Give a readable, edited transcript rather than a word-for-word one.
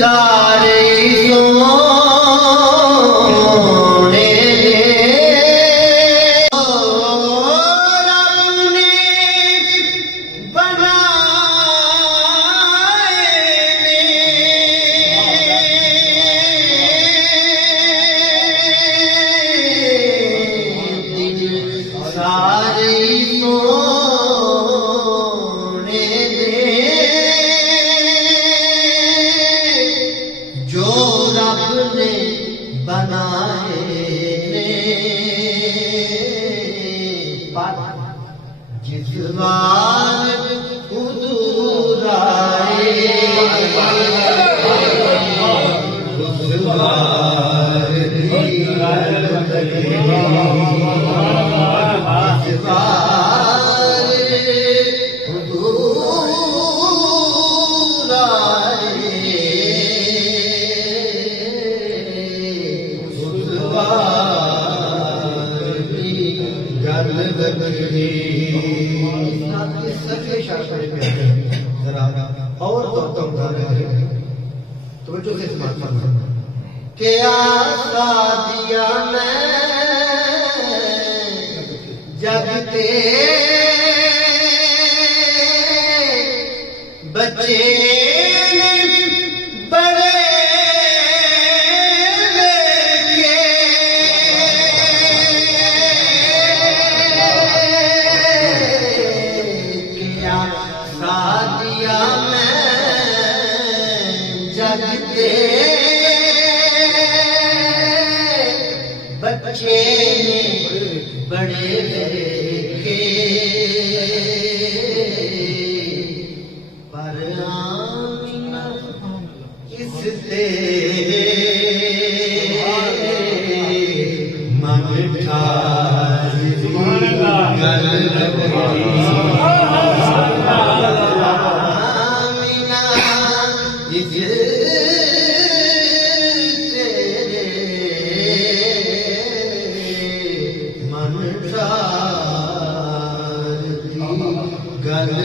सारे सोने सारे सोने दे जो रब ने बनाए ने जिस बार हुजूर आए उस बार और तो से क्या दिया मैं जगते बच्चे बड़े क्या दिया मैं जगते बच्चे बड़े देखे पर आमीना इससे मन गल